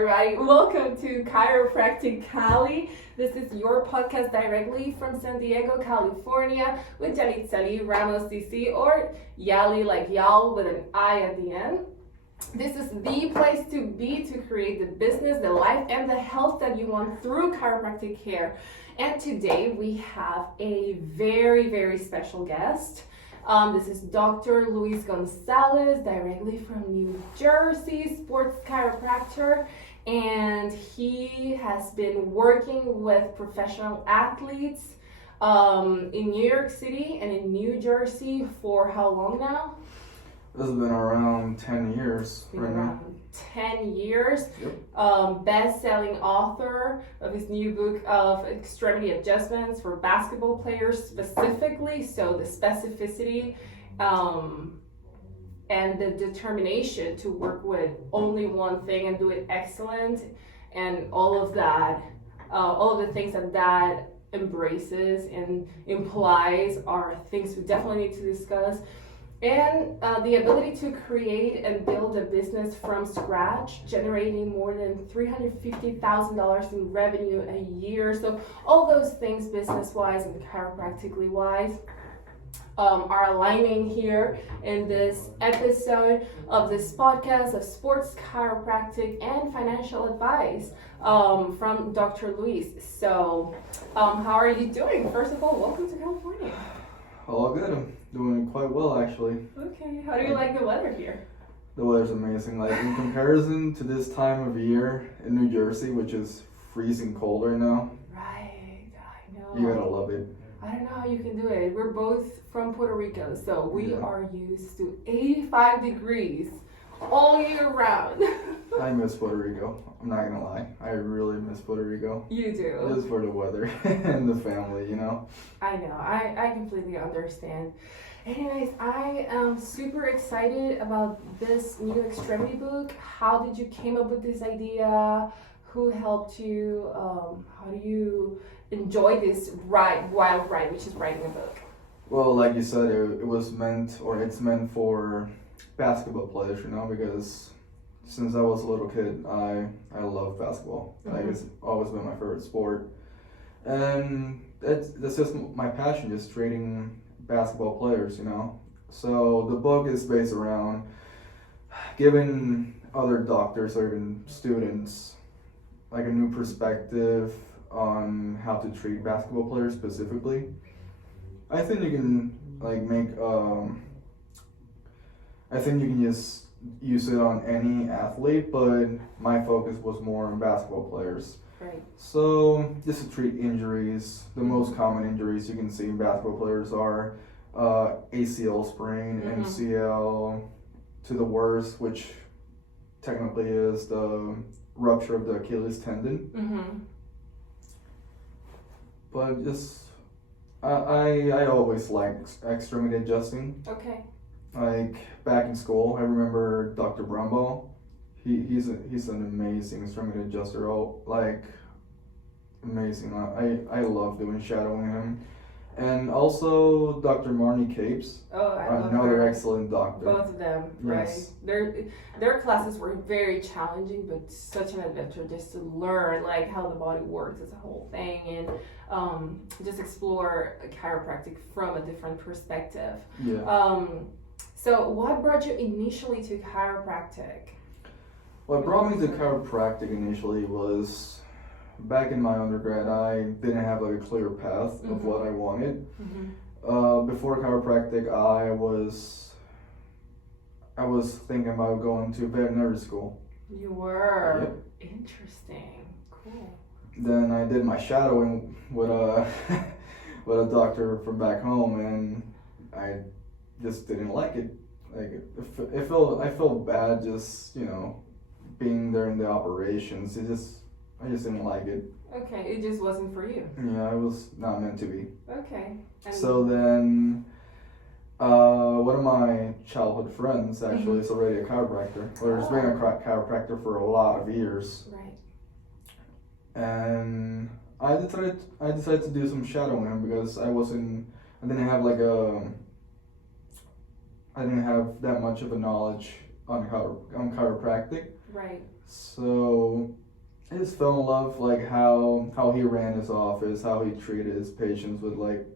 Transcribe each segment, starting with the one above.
everybody. Welcome to Chiropractic Cali. This is your podcast directly from San Diego, California with Yalitzaly, Ramos, DC, or Yali like y'all with an I at the end. This is the place to be to create the business, the life, and the health that you want through chiropractic care. And today we have a very, very special guest. This is Dr. Luis Gonzalez, directly from New Jersey, sports chiropractor, and he has been working with professional athletes in New York City and in New Jersey for how long now? This has been around 10 years right now. 10 years. Yep. Best-selling author of his new book of extremity adjustments for basketball players specifically. So the specificity and the determination to work with only one thing and do it excellent, and all of that, all of the things that embraces and implies are things we definitely need to discuss. And the ability to create and build a business from scratch, generating more than $350,000 in revenue a year. So all those things business-wise and chiropractically wise are aligning here in this episode of this podcast of sports chiropractic and financial advice from Dr. Luis. So how are you doing? First of all, welcome to California. All good. I'm doing quite well, actually. Okay. How do you like the weather here? The weather's amazing. Like, in comparison to this time of year in New Jersey, which is freezing cold right now. Right. I know. You gotta love it. I don't know how you can do it. We're both from Puerto Rico, so we Yeah. are used to 85 degrees all year round. I miss Puerto Rico. I'm not gonna lie. I really miss Puerto Rico. You do. Just for the weather and the family, you know? I know. I completely understand. Anyways, I am super excited about this new extremity book. How did you came up with this idea? Who helped you? How do you enjoy this wild ride, which is writing a book? Well, like you said, it was meant, or it's meant for basketball players, you know, because since I was a little kid, I love basketball. Mm-hmm. Like, it's always been my favorite sport. And that's just my passion, just treating basketball players, you know. So the book is based around giving other doctors or even students like a new perspective on how to treat basketball players specifically. I think you can like make I think you can just use it on any athlete, but my focus was more on basketball players. Right. So just to treat injuries, the most common injuries you can see in basketball players are ACL sprain, Mm-hmm. MCL, to the worst, which technically is the rupture of the Achilles tendon. Mm-hmm. But just I always liked extremity adjusting. Okay. Like back in school, I remember Dr. Brumbaugh. He's an amazing extremity adjuster. Oh, like amazing. I love doing shadowing him, and also Dr. Marnie Capes. Oh, I love Another her. excellent doctor. Both of them, Yes. right? Their classes were very challenging, but such an adventure just to learn like how the body works as a whole thing, and just explore chiropractic from a different perspective. Yeah. So what brought you initially to chiropractic? What brought me to chiropractic initially was back in my undergrad. I didn't have like a clear path of what I wanted. Mm-hmm. Before chiropractic, I was thinking about going to veterinary school. You were. Yep. Interesting. Cool. Then I did my shadowing with a with a doctor from back home, and I just didn't like it. Like I felt bad just, you know, being there in the operations. I just didn't like it. Okay, it just wasn't for you. Yeah, it was not meant to be. Okay. And So then, one of my childhood friends actually is already a chiropractor. Or has been a chiropractor for a lot of years. Right. And I decided to do some shadowing because I didn't have that much of a knowledge on chiropractic. Right. So I just fell in love, like how he ran his office, how he treated his patients with like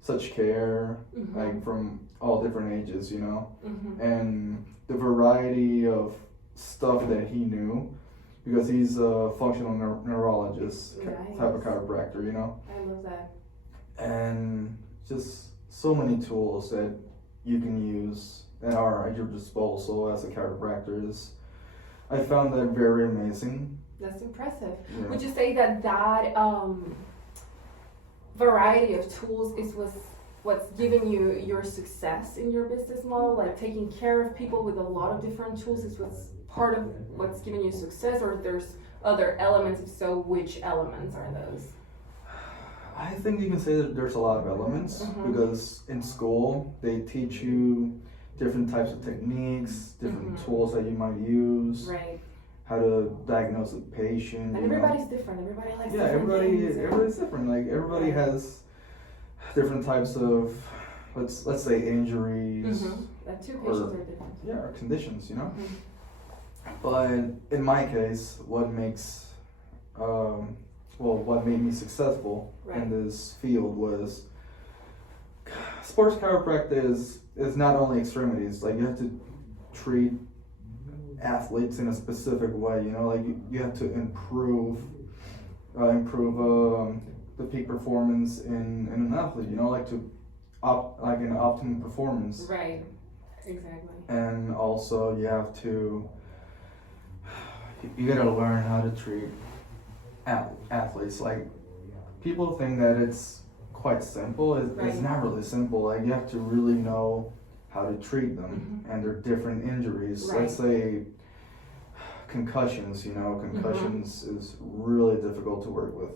such care, like from all different ages, you know, and the variety of stuff that he knew, because he's a functional neurologist type of chiropractor, you know. I love that. And just so many tools that you can use that are at your disposal as a chiropractor is, I found that very amazing. That's impressive. Yeah. Would you say that variety of tools is what's giving you your success in your business model? Like taking care of people with a lot of different tools is what's part of what's giving you success, or there's other elements? If so, which elements are those? I think you can say that there's a lot of elements, because in school they teach you different types of techniques, different tools that you might use. Right. How to diagnose a patient. And everybody's different. Everybody likes different everybody's things. different. Like everybody has different types of, let's say, injuries. Like two patients are different. Yeah, or conditions, you know. But in my case, what made me successful in this field was sports chiropractic is not only extremities. Like you have to treat athletes in a specific way, you know, like you have to improve the peak performance in an athlete, you know, like like an optimum performance. Right, exactly. And also you gotta learn how to treat athletes. Like people think that it's quite simple. It's not really simple. Like you have to really know how to treat them and their different injuries. Let's say concussions, you know, concussions is really difficult to work with.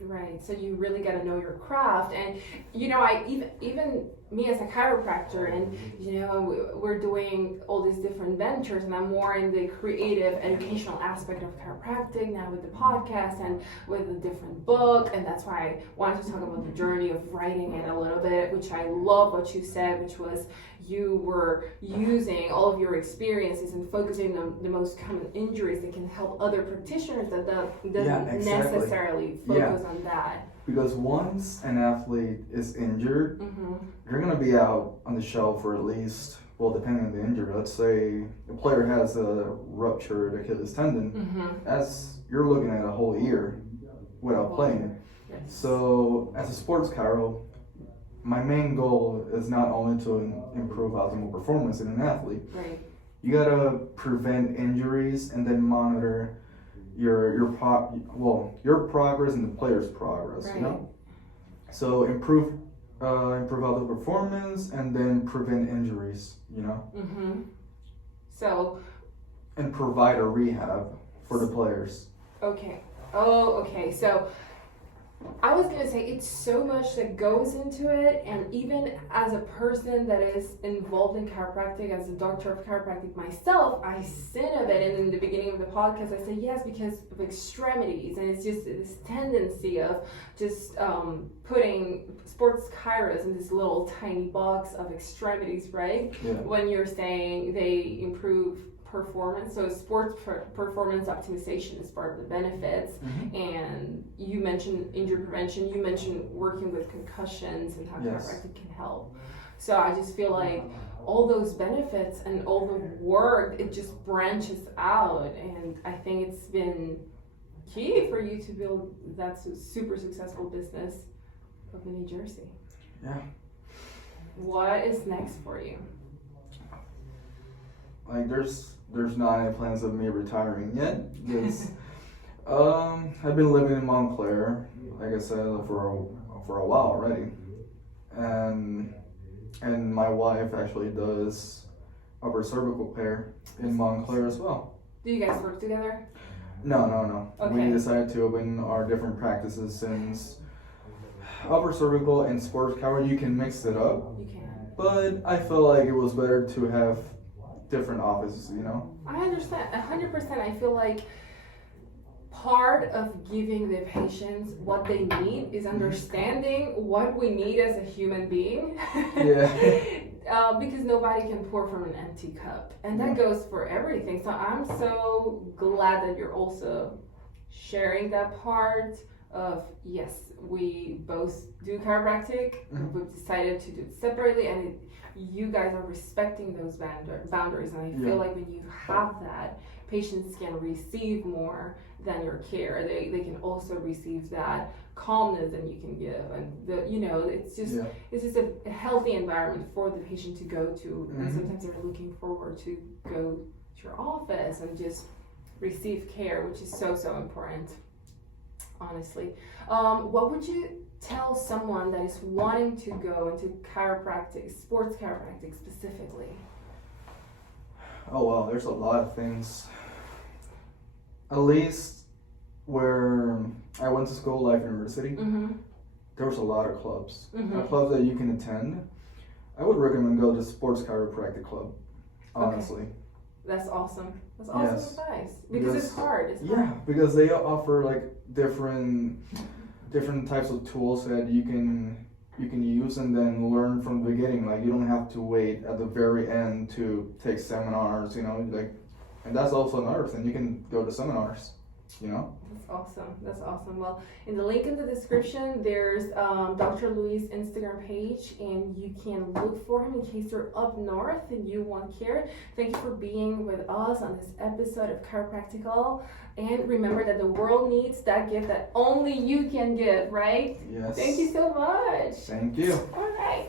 Right, so you really got to know your craft, and you know, I even me as a chiropractor, and you know, we're doing all these different ventures, and I'm more in the creative, educational aspect of chiropractic now with the podcast and with a different book, and that's why I wanted to talk about the journey of writing it a little bit, which I love what you said, which was you were using all of your experiences and focusing on the most common injuries that can help other practitioners that doesn't necessarily focus on that. Because once an athlete is injured, they're going to be out on the shelf for at least, well, depending on the injury. Let's say a player has a ruptured Achilles tendon, as you're looking at a whole year without playing. Yes. So as a sports chiro, my main goal is not only to improve optimal performance in an athlete. Right. You gotta prevent injuries and then monitor your progress and the player's progress. You know, so improve optimal performance and then prevent injuries. You know. So. And provide a rehab for the players. Okay. Oh, okay. So I was going to say it's so much that goes into it, and even as a person that is involved in chiropractic, as a doctor of chiropractic myself, I sin of it, and in the beginning of the podcast I said yes because of extremities, and it's just this tendency of just putting sports chiros in this little tiny box of extremities, right? Yeah. When you're saying they improve performance, so sports performance optimization is part of the benefits, and you mentioned injury prevention, you mentioned working with concussions and how chiropractic can help. So I just feel like all those benefits and all the work, it just branches out, and I think it's been key for you to build that super successful business of the New Jersey. Yeah. What is next for you? Like there's not any plans of me retiring yet, because I've been living in Montclair, like I said, for a while already, and my wife actually does upper cervical care in Montclair as well. Do you guys work together? No. Okay. We decided to open our different practices, since upper cervical and sports chiro, you can mix it up. You can. But I felt like it was better to have different offices, you know? I understand 100%. I feel like part of giving the patients what they need is understanding what we need as a human being. Yeah. because nobody can pour from an empty cup, and that goes for everything. So I'm so glad that you're also sharing that part of, yes, we both do chiropractic. We've decided to do it separately, and you guys are respecting those boundaries, and I feel like when you have that, patients can receive more than your care. They can also receive that calmness that you can give, and it's just a healthy environment for the patient to go to, and sometimes they're looking forward to go to your office and just receive care, which is so important, honestly. What would you tell someone that is wanting to go into chiropractic, sports chiropractic specifically? Oh well, there's a lot of things. At least where I went to school, Life University, there was a lot of clubs. Clubs that you can attend. I would recommend go to Sports Chiropractic Club, honestly. Okay. That's awesome. That's awesome advice. Because it's hard. Because they offer like different types of tools that you can use and then learn from the beginning. Like you don't have to wait at the very end to take seminars, and that's also another thing. You can go to seminars, That's awesome. Well, in the link in the description, there's Dr. Louis' Instagram page, and you can look for him in case you're up north and you want care. Thank you for being with us on this episode of Chiropractical. And remember that the world needs that gift that only you can give, right? Yes. Thank you so much. Thank you. All right.